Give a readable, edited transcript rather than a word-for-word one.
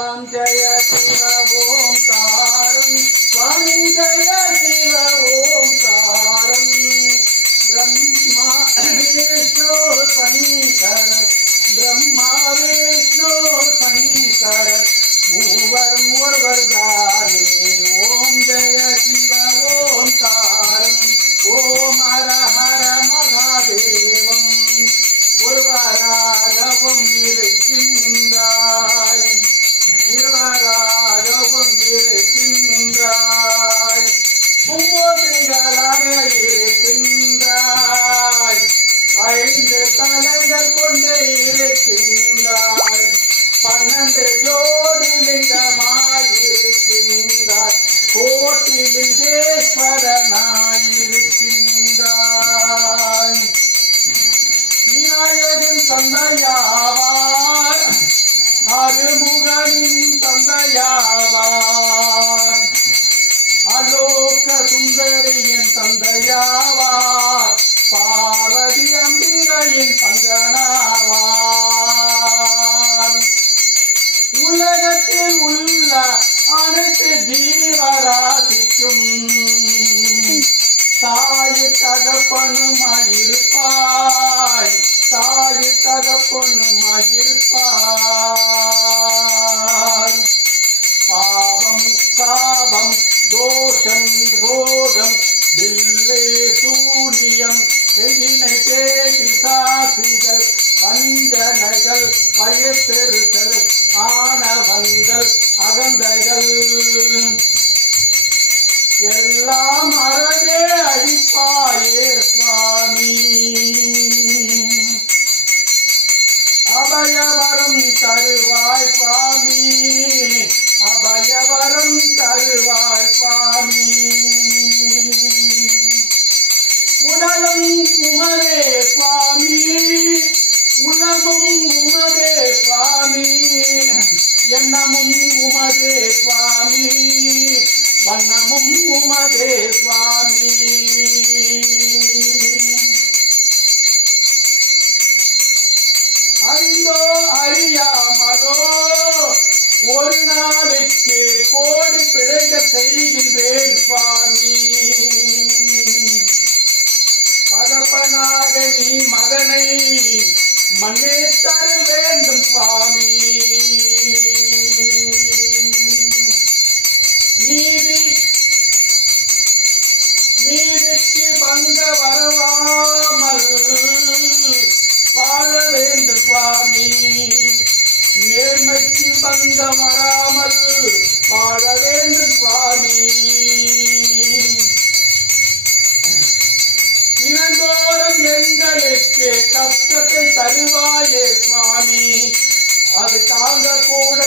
ஓம் ஜெய சிவ ஓம்காரம் சுவாமி ஜெய சிவ ஓம்காரம் பிரம்மா விஷ்ணு சங்கர பிரம்மா விஷ்ணு சங்கர மூவரும் ஒருவர் தானே ஓம் ஜெய சிவ ஓம்காரம் ஓம் ஹர ஹர மகாதேவம் ஒருவராகவும் இருக்கின்றாய் இருவராகவும் இருக்கின்றாய் மும்மூர்த்திகளாக இருக்கின்றாய் ஐந்து தலைகள் கொண்டு இருக்கின்றாய் 12 ஜோடி லிங்கமாயிருக்கின்றாய் கோட்டி லிங்கேஸ்வரனாயிருக்கின்றாய் விநாயகன் தந்தையாவார் அருமுகனின் தந்தையாவார் அலோக சுந்தரியின் தந்தையாவார் பார்வதி அம்பிகையின் பங்கனாவார் உலகத்தில் உள்ள அனைத்து ஜீவராசிக்கும் தாய் தகப்பனுமாயிருப்பாய் தாய் தகப்பனுமாயிருப்பாய் பாவம் சாபம் தோஷம் ரோகம் தில்லை சூனியம் செவினை பேட்டி சாசிகள் வஞ்சனைகள் பயத்தெறுதல் ஆணவங்கள் அகந்தைகள் எல்லாம் அறவே அழிப்பாயே சுவாமி அபயவரம் தருவாய் சுவாமி அபயவரம் தருவாய் சுவாமி உடலும் உமதே சுவாமி உலமும் உமதே சுவாமி எண்ணமும் உமதே சுவாமி வண்ணமும் உமதே சுவாமி அறிந்தோ அறியாமலோ ஒரு நாளைக்கு கோடி பிழைகள் செய்கின்றேன் சுவாமி தகப்பனாக நீ மகனை மண்ணே தர வேண்டும் சுவாமி நீதிக்கு பங்க வரவாமல் வாழ வேண்டும் சுவாமி நேர்மைக்கு பங்க வராமல் வாழ வேண்டும் சுவாமி தினந்தோறும் எங்களுக்கு கஷ்டத்தை தருவாயே சுவாமி அது தாங்க கூட